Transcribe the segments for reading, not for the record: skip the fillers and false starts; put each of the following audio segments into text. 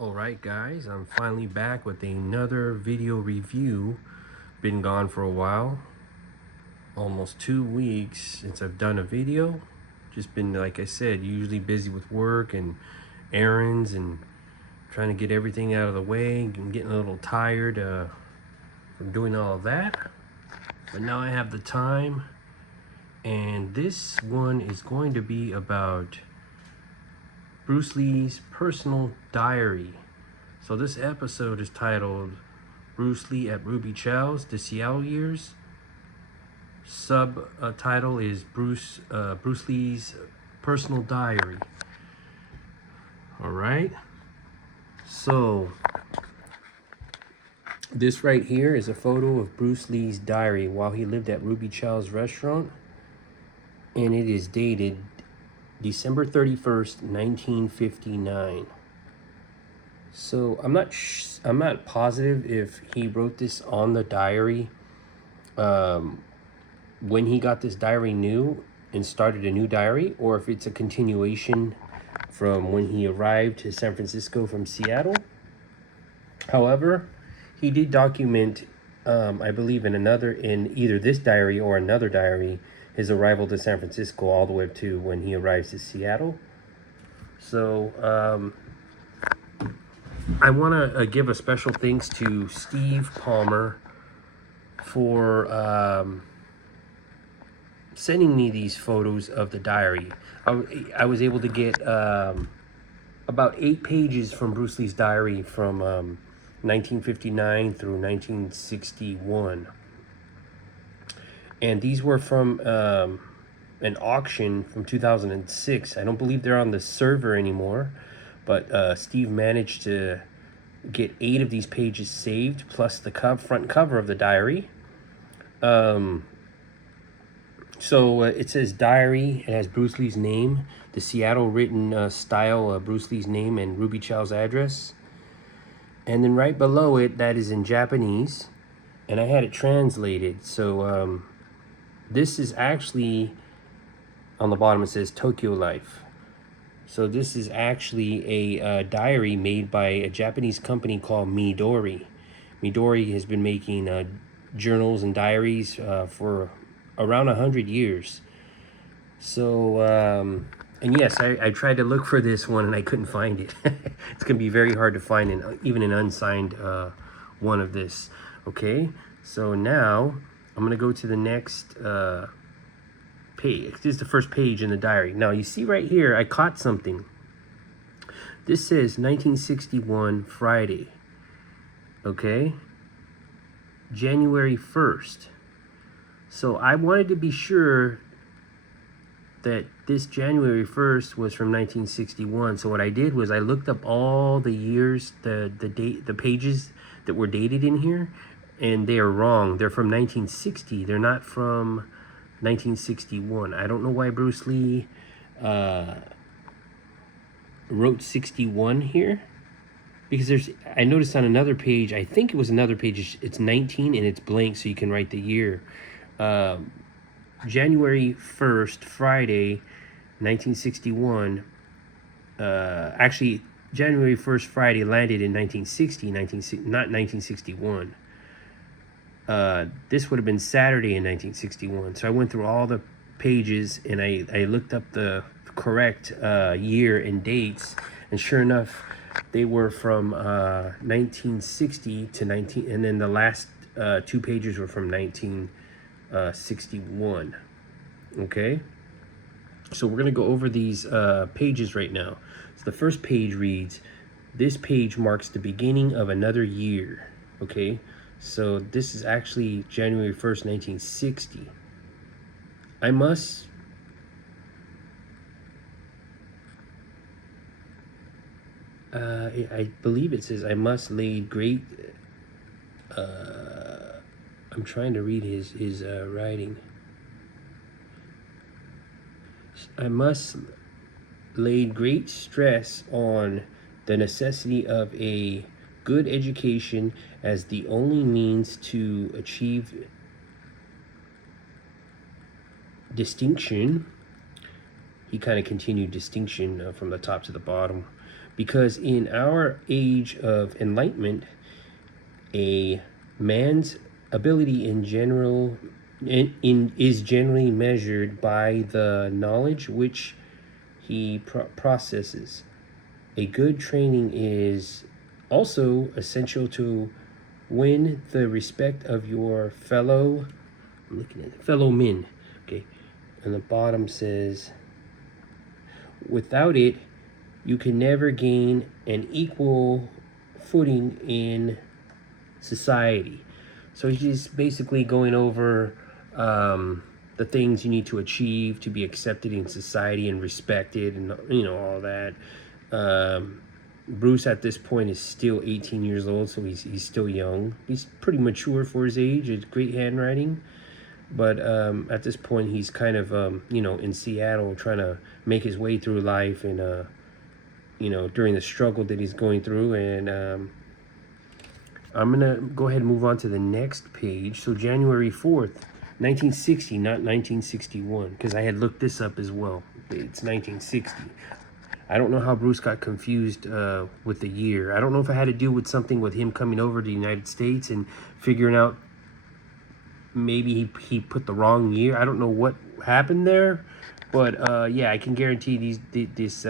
Alright guys, I'm finally back with another video review. Been gone for a while, almost 2 weeks since I've done a video. Just been, like I said, usually busy with work and errands and trying to get everything out of the way and getting a little tired from doing all of that. But now I have the time, and this one is going to be about Bruce Lee's personal diary. So this episode is titled Bruce Lee at Ruby Chow's, The Seattle Years. Subtitle is Bruce Lee's Personal Diary. Alright. So this right here is a photo of Bruce Lee's diary while he lived at Ruby Chow's restaurant. And it is dated December 31st, 1959. So I'm not positive if he wrote this on the diary when he got this diary new and started a new diary, or if it's a continuation from when he arrived to San Francisco from Seattle. However, he did document, I believe in either this diary or another diary, his arrival to San Francisco all the way up to when he arrives to Seattle. So I want to give a special thanks to Steve Palmer for sending me these photos of the diary. I was able to get about 8 pages from Bruce Lee's diary from 1959 through 1961. And these were from an auction from 2006. I don't believe they're on the server anymore, but Steve managed to get 8 of these pages saved, plus the front cover of the diary. So it says diary. It has Bruce Lee's name, the Seattle written style, Bruce Lee's name, and Ruby Chow's address. And then right below it, that is in Japanese, and I had it translated. So this is actually, on the bottom it says Tokyo Life. So this is actually a diary made by a Japanese company called Midori. Midori has been making journals and diaries for around 100 years. So, and yes, I tried to look for this one and I couldn't find it. It's going to be very hard to find even an unsigned one of this. Okay, so now I'm going to go to the next page. This is the first page in the diary. Now you see right here, I caught something. This says 1961 Friday. Okay, January 1st. So I wanted to be sure that this January 1st was from 1961. So what I did was I looked up all the years, the pages that were dated in here, and they are wrong. They're from 1960. They're not from 1961. I don't know why Bruce Lee wrote 61 here, because I noticed on another page, I think it was another page, it's 19 and it's blank, so you can write the year. January 1st, Friday, 1961. Actually, January 1st, Friday landed in 1960, not 1961. This would have been Saturday in 1961. So I went through all the pages and I looked up the correct year and dates, and sure enough, they were from 1960 to 19, and then the last 2 pages were from 1961. Okay, so we're gonna go over these pages right now. So the first page reads, "This page marks the beginning of another year." Okay, so this is actually January 1st, 1960. I believe it says, "I must lay great," I'm trying to read his writing. "I must lay great stress on the necessity of a good education as the only means to achieve distinction." He kind of continued distinction from the top to the bottom. because in our age of enlightenment, a man's ability in general is generally measured by the knowledge which he processes. A good training is also essential to win the respect of your fellow, I'm looking at fellow men. Okay, and the bottom says, without it, you can never gain an equal footing in society. So he's just basically going over the things you need to achieve to be accepted in society and respected, and all that. Bruce at this point is still 18 years old, so he's still young. He's pretty mature for his age. It's great handwriting, but at this point he's kind of in Seattle trying to make his way through life, and during the struggle that he's going through. And I'm gonna go ahead and move on to the next page. So January 4th, 1960, not 1961, because I had looked this up as well. It's 1960. I don't know how Bruce got confused with the year. I don't know if it had to do with something with him coming over to the United States and figuring out maybe he put the wrong year. I don't know what happened there, but yeah, I can guarantee this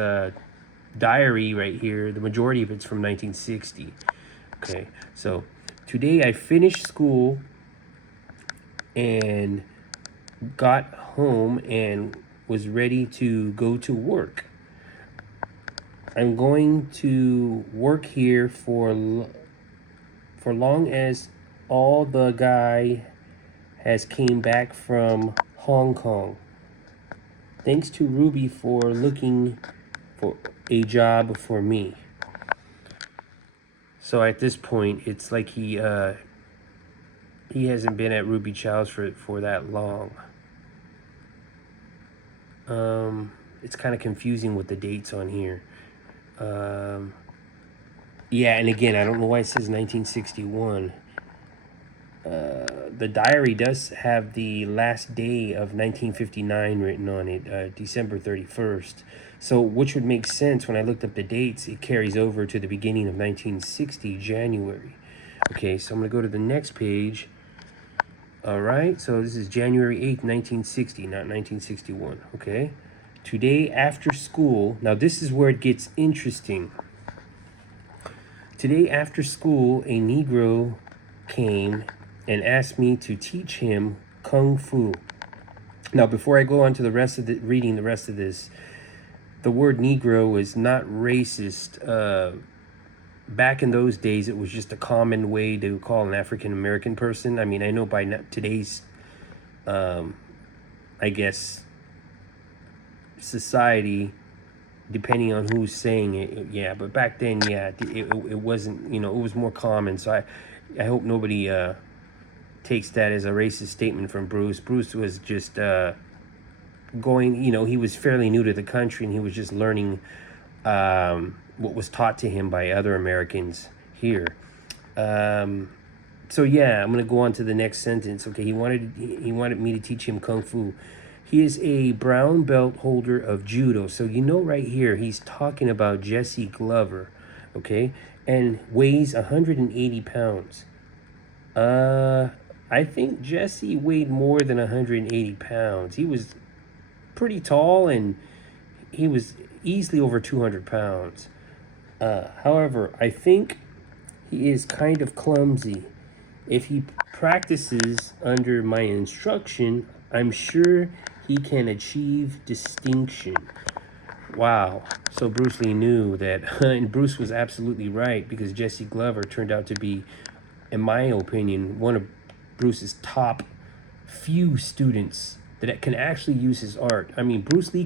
diary right here, the majority of it's from 1960. Okay, so today I finished school and got home and was ready to go to work. I'm going to work here for long as all the guy has came back from Hong Kong. Thanks to Ruby for looking for a job for me. So at this point, it's like he hasn't been at Ruby Chow's for that long. It's kind of confusing with the dates on here. Yeah, and again, I don't know why it says 1961. The diary does have the last day of 1959 written on it, December 31st. So, which would make sense when I looked up the dates. It carries over to the beginning of 1960, January. Okay, so I'm going to go to the next page. All right, so this is January 8th, 1960, not 1961. Okay, today after school. Now, this is where it gets interesting. Today after school, a Negro came and asked me to teach him Kung Fu. Now, before I go on to the rest of reading the rest of this, the word Negro is not racist. Back in those days, it was just a common way to call an African American person. I mean, I know by today's, I guess, society, depending on who's saying it, yeah. But back then, yeah, it wasn't. It was more common. So I hope nobody takes that as a racist statement from Bruce. Bruce was just going, he was fairly new to the country, and he was just learning what was taught to him by other Americans here. So yeah, I'm gonna go on to the next sentence. Okay, he wanted me to teach him Kung Fu. He is a brown belt holder of judo. So right here, he's talking about Jesse Glover, okay, and weighs 180 pounds. I think Jesse weighed more than 180 pounds. He was pretty tall, and he was easily over 200 pounds. However, I think he is kind of clumsy. If he practices under my instruction, I'm sure he can achieve distinction. Wow. So Bruce Lee knew that, and Bruce was absolutely right, because Jesse Glover turned out to be, in my opinion, one of Bruce's top few students that can actually use his art. I mean, Bruce Lee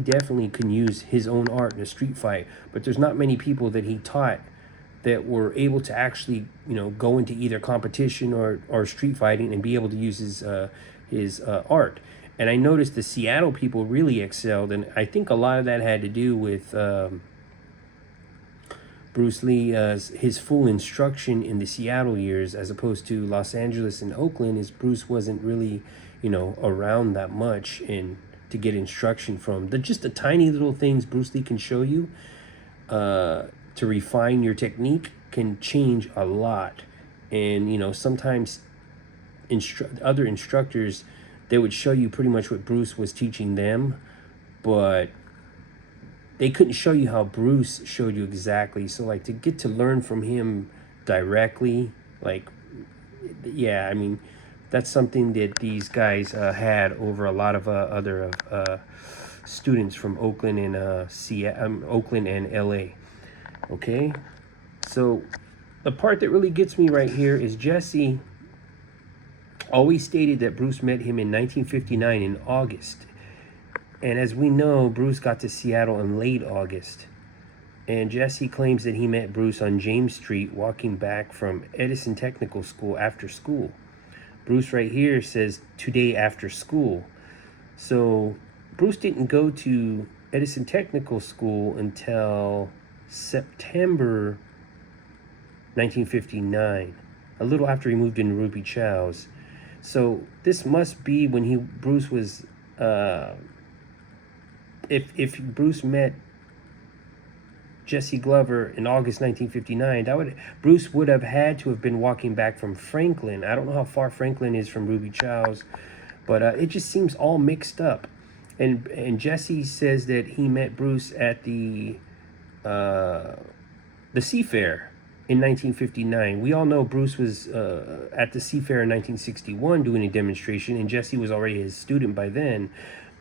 definitely can use his own art in a street fight, but there's not many people that he taught that were able to actually, go into either competition or street fighting and be able to use his art. And I noticed the Seattle people really excelled, and I think a lot of that had to do with Bruce Lee, his full instruction in the Seattle years, as opposed to Los Angeles and Oakland, as Bruce wasn't really, around that much and to get instruction from. Just the tiny little things Bruce Lee can show you. to refine your technique can change a lot. And sometimes other instructors, they would show you pretty much what Bruce was teaching them, but they couldn't show you how Bruce showed you exactly. So like to get to learn from him directly, like, yeah, I mean, that's something that these guys had over a lot of other students from Oakland and Oakland and LA. Okay, so the part that really gets me right here is Jesse always stated that Bruce met him in 1959 in August. And as we know, Bruce got to Seattle in late August. And Jesse claims that he met Bruce on James Street walking back from Edison Technical School after school. Bruce right here says today after school. So Bruce didn't go to Edison Technical School until September 1959, a little after he moved into Ruby Chow's. So this must be when Bruce was, if Bruce met Jesse Glover in August 1959, Bruce would have had to have been walking back from Franklin. I don't know how far Franklin is from Ruby Chow's, but it just seems all mixed up. And Jesse says that he met Bruce at the Seafair in 1959. We all know Bruce was at the Seafair in 1961 doing a demonstration, and Jesse was already his student by then.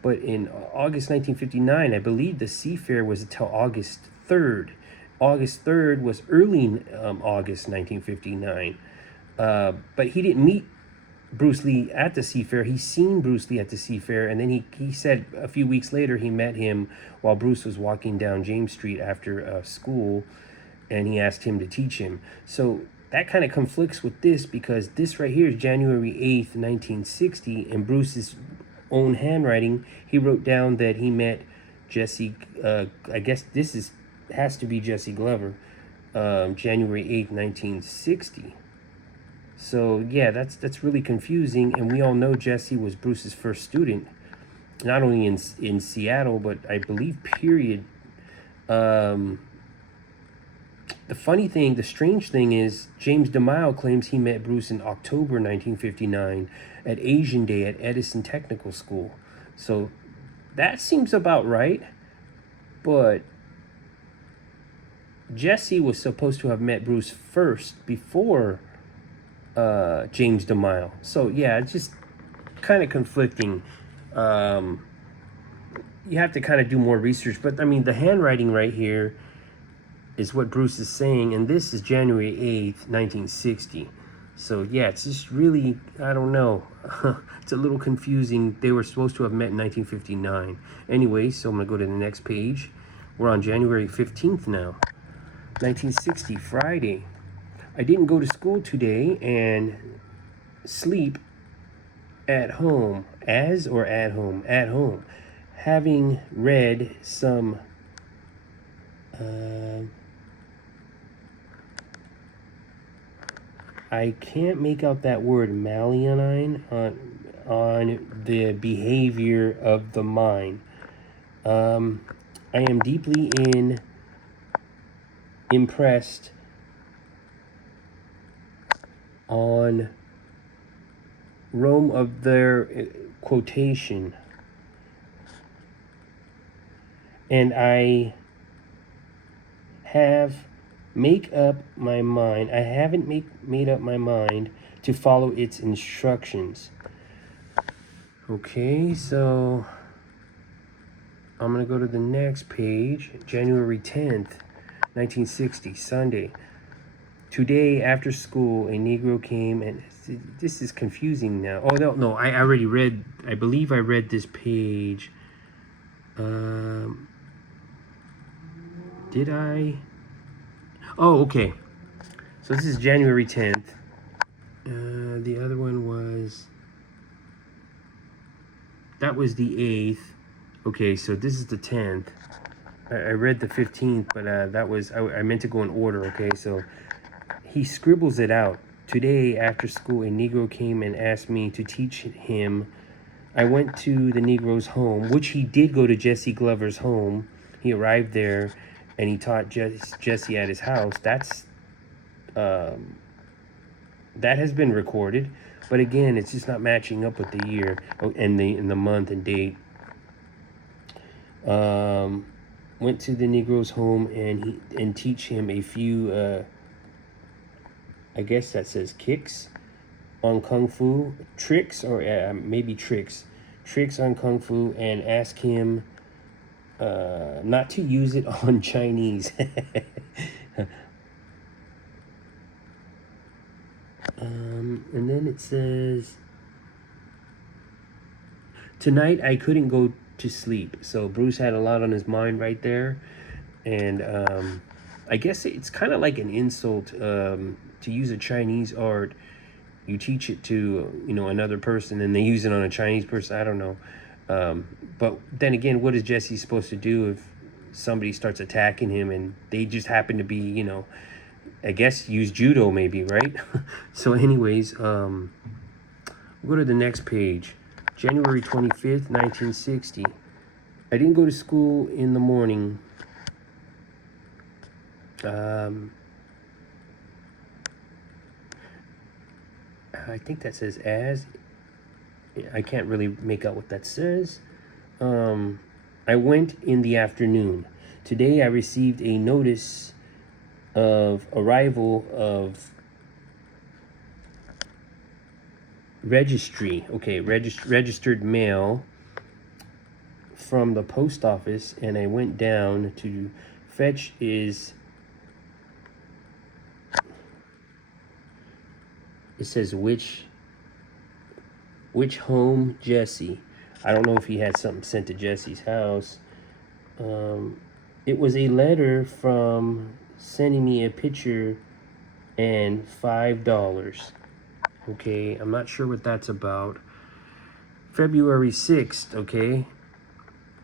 But in August 1959, I believe the Seafair was until August 3rd. August 3rd was early August 1959. But he didn't meet Bruce Lee at the Seafair. He seen Bruce Lee at the Seafair, and then he said a few weeks later he met him while Bruce was walking down James Street after school, and he asked him to teach him. So that kind of conflicts with this, because this right here is January 8th, 1960, and Bruce's own handwriting, he wrote down that he met Jesse, I guess this has to be Jesse Glover, January 8th, 1960. So yeah, that's really confusing, and we all know Jesse was Bruce's first student, not only in Seattle, but I believe period. The strange thing is, James DeMille claims he met Bruce in October 1959 at Asian Day at Edison Technical School. So that seems about right, but Jesse was supposed to have met Bruce first before James DeMille. So yeah, it's just kind of conflicting. You have to kind of do more research, but I mean, the handwriting right here is what Bruce is saying, and this is January 8th, 1960. So yeah, it's just really, I don't know. It's a little confusing. They were supposed to have met in 1959. Anyway, so I'm going to go to the next page. We're on January 15th now. 1960, Friday. I didn't go to school today and sleep at home. At home. At home. Having read some I can't make out that word Malianine on the behavior of the mind. I am deeply impressed on Rome of their quotation, and I have made up my mind. I haven't made up my mind to follow its instructions. Okay, so I'm going to go to the next page. January 10th, 1960, Sunday. Today, after school, a Negro came, and this is confusing now. Oh, no, I already read, I believe I read this page. Did I? Oh, okay. So this is January 10th. The other one was, that was the 8th. Okay, so this is the 10th. I read the 15th, but that was, I meant to go in order, okay? So he scribbles it out. Today, after school, a Negro came and asked me to teach him. I went to the Negro's home, which he did go to Jesse Glover's home. He arrived there, and he taught Jesse at his house. That has been recorded, but again, it's just not matching up with the year and the month and date. Went to the Negro's home and teach him a few. I guess that says kicks on kung fu, tricks, or maybe tricks on kung fu, and ask him not to use it on Chinese. And then it says, tonight I couldn't go to sleep. So Bruce had a lot on his mind right there. And I guess it's kind of like an insult to use a Chinese art. You teach it to, another person and they use it on a Chinese person. I don't know. But then again, what is Jesse supposed to do if somebody starts attacking him and they just happen to be, I guess use judo maybe, right? So anyways, we'll go to the next page. January 25th, 1960. I didn't go to school in the morning. I think that says as. I can't really make out what that says. I went in the afternoon. Today I received a notice of arrival of registry. Okay, registered mail from the post office, and I went down to fetch it says which home Jesse. I don't know if he had something sent to Jesse's house. It was a letter from sending me a picture and $5. Okay, I'm not sure what that's about. February 6th, okay.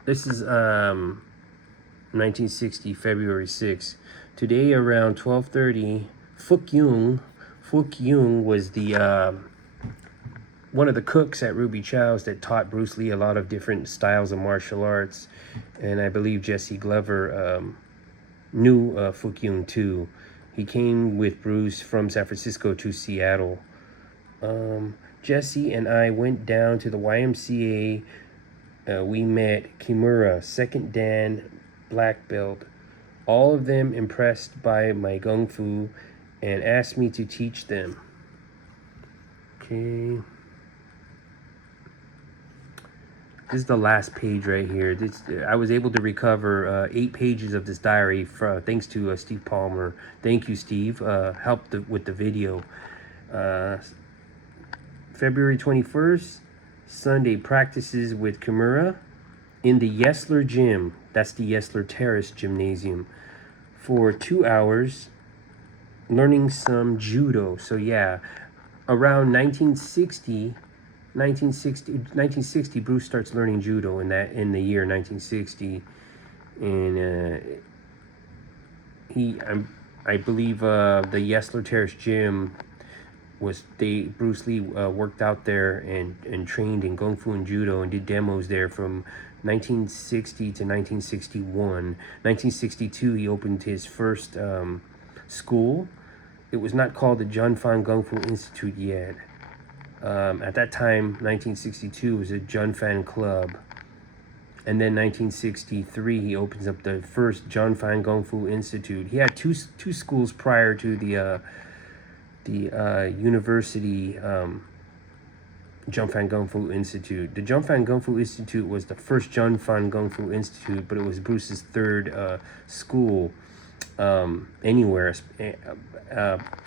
This is 1960, February 6th. Today around 12:30, Fook Yung was the one of the cooks at Ruby Chow's that taught Bruce Lee a lot of different styles of martial arts. And I believe Jesse Glover knew Fook Yung too. He came with Bruce from San Francisco to Seattle. Jesse and I went down to the YMCA. We met Kimura, second Dan, black belt. All of them impressed by my gung fu and asked me to teach them. Okay. This is the last page right here. I was able to recover 8 pages of this diary thanks to Steve Palmer. Thank you, Steve. Helped with the video. February 21st, Sunday, practices with Kimura in the Yesler Gym. That's the Yesler Terrace Gymnasium. For 2 hours, learning some judo. So yeah, around 1960, Bruce starts learning judo in the year 1960, and I believe the Yesler Terrace Gym Bruce Lee worked out there and trained in Kung Fu and Judo and did demos there from 1960 to 1961. 1962 he opened his first school. It was not called the Junfan Kung Fu Institute yet. At that time, 1962 was a Junfan club. And then 1963, he opens up the first Junfan Kung Fu Institute. He had two schools prior to the university Junfan Kung Fu Institute. The Junfan Kung Fu Institute was the first Junfan Kung Fu Institute, but it was Bruce's third school anywhere,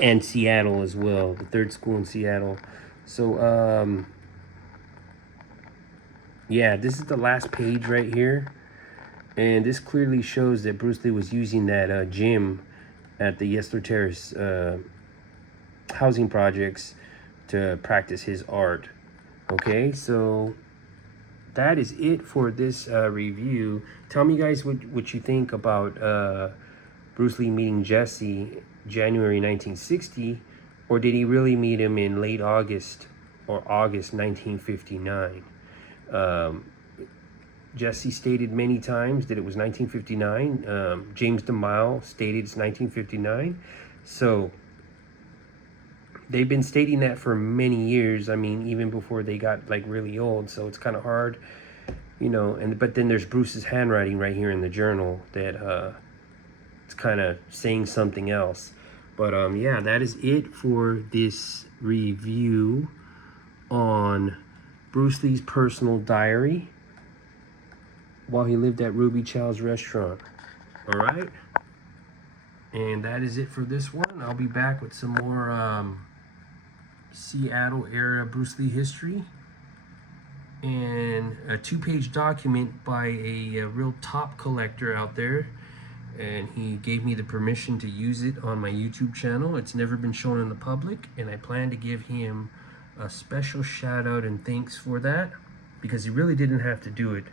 and Seattle as well. The third school in Seattle. So, yeah, this is the last page right here. And this clearly shows that Bruce Lee was using that gym at the Yesler Terrace housing projects to practice his art. Okay, so that is it for this review. Tell me, guys, what you think about Bruce Lee meeting Jesse January 1960, or did he really meet him in late August or August 1959? Jesse stated many times that it was 1959. James DeMille stated it's 1959. So they've been stating that for many years. I mean, even before they got like really old. So it's kind of hard, you know. And but then there's Bruce's handwriting right here in the journal that it's kind of saying something else. But yeah, that is it for this review on Bruce Lee's personal diary while he lived at Ruby Chow's restaurant. All right, and that is it for this one. I'll be back with some more Seattle era Bruce Lee history and a 2-page document by a real top collector out there, and he gave me the permission to use it on my YouTube channel. It's never been shown in the public, and I plan to give him a special shout out and thanks for that, because he really didn't have to do it.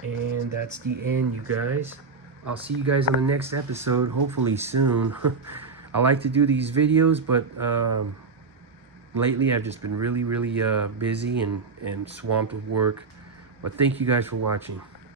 And that's the end, you guys. I'll see you guys on the next episode, hopefully soon. I like to do these videos, but lately I've just been really busy and swamped with work. But thank you guys for watching.